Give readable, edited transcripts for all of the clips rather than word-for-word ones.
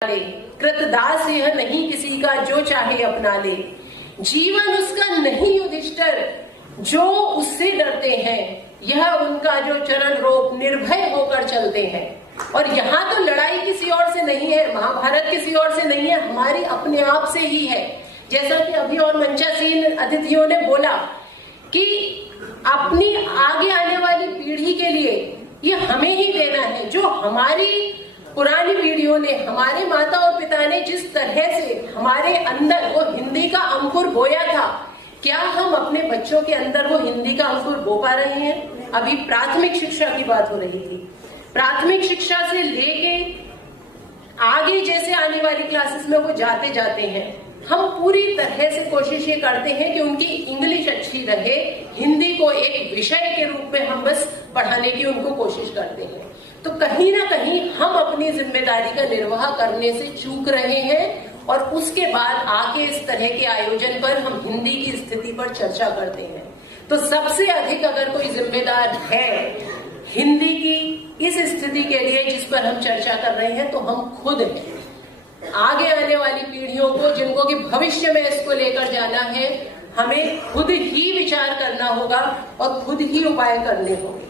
ले, कृतदास यह नहीं किसी का जो चाहे अपना ले। जीवन उसका नहीं युधिष्ठिर जो उससे डरते हैं, यह उनका जो चरण रोप निर्भय होकर चलते हैं। और यहाँ तो लड़ाई किसी और से नहीं है, महाभारत किसी और से नहीं है, हमारी अपने आप से ही है। जैसा कि अभी और मंचासीन अतिथियों ने बोला कि अपनी आगे आने वाली पीढ़ी के लिए ये हमें ही देना है। जो हमारी पुरानी पीढ़ियों ने, हमारे माता और पिता ने जिस तरह से हमारे अंदर वो हिंदी का अंकुर बोया था, क्या हम अपने बच्चों के अंदर वो हिंदी का अंकुर बो पा रहे हैं? अभी प्राथमिक शिक्षा की बात हो रही थी। प्राथमिक शिक्षा से लेके आगे जैसे आने वाली क्लासेस में वो जाते जाते हैं, हम पूरी तरह से कोशिश ये करते हैं कि उनकी इंग्लिश अच्छी रहे। हिंदी को एक विषय के रूप में हम बस पढ़ाने की उनको कोशिश करते हैं। तो कहीं ना कहीं हम अपनी जिम्मेदारी का निर्वाह करने से चूक रहे हैं। और उसके बाद आके इस तरह के आयोजन पर हम हिंदी की स्थिति पर चर्चा करते हैं। तो सबसे अधिक अगर कोई जिम्मेदार है हिंदी की इस स्थिति के लिए जिस पर हम चर्चा कर रहे हैं, तो हम खुद हैं। आगे आने वाली पीढ़ियों को, जिनको कि भविष्य में इसको लेकर जाना है, हमें खुद ही विचार करना होगा और खुद ही उपाय करने होंगे।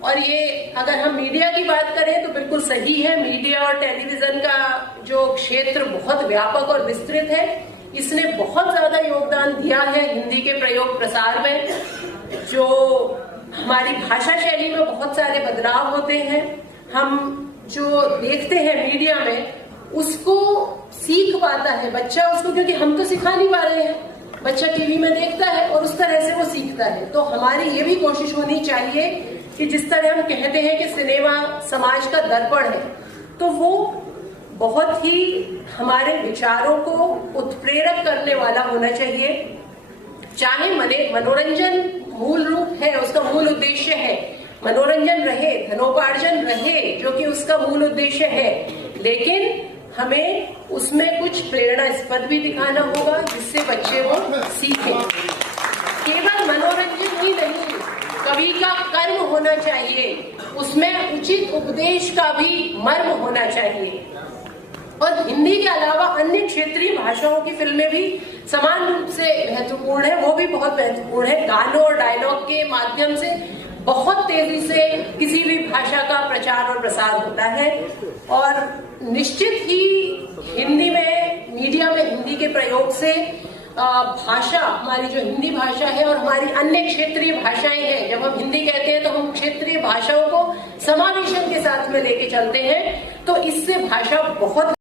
और ये अगर हम मीडिया की बात करें तो बिल्कुल सही है, मीडिया और टेलीविजन का जो क्षेत्र बहुत व्यापक और विस्तृत है, इसने बहुत ज्यादा योगदान दिया है हिंदी के प्रयोग प्रसार में। जो हमारी भाषा शैली में बहुत सारे बदलाव होते हैं, हम जो देखते हैं मीडिया में उसको सीख पाता है बच्चा उसको, क्योंकि हम तो सिखा नहीं पा रहे हैं। बच्चा टीवी में देखता है और उस तरह से वो सीखता है। तो हमारी ये भी कोशिश होनी चाहिए कि जिस तरह हम कहते हैं कि सिनेमा समाज का दर्पण है, तो वो बहुत ही हमारे विचारों को उत्प्रेरक करने वाला होना चाहिए। चाहे मनोरंजन मूल रूप है, उसका मूल उद्देश्य है, मनोरंजन रहे, धनोपार्जन रहे, जो कि उसका मूल उद्देश्य है, लेकिन हमें उसमें कुछ प्रेरणास्पद भी दिखाना होगा जिससे बच्चे वो सीखें। केवल मनोरंजन ही नहीं, कवि का कर्म होना चाहिए, उसमें उचित उपदेश का भी मर्म होना चाहिए। और हिंदी के अलावा अन्य क्षेत्रीय भाषाओं की फिल्में भी समान रूप से महत्वपूर्ण है, वो भी बहुत महत्वपूर्ण है। गानों और डायलॉग के माध्यम से बहुत तेजी से किसी भी भाषा का प्रचार और प्रसार होता है। और निश्चित ही हिंदी में, मीडिया में हिंदी के प्रयोग से भाषा, हमारी जो हिंदी भाषा है और हमारी अन्य क्षेत्रीय भाषाएं हैं, जब हम हिंदी कहते हैं तो हम क्षेत्रीय भाषाओं को समावेशन के साथ में लेके चलते हैं, तो इससे भाषा बहुत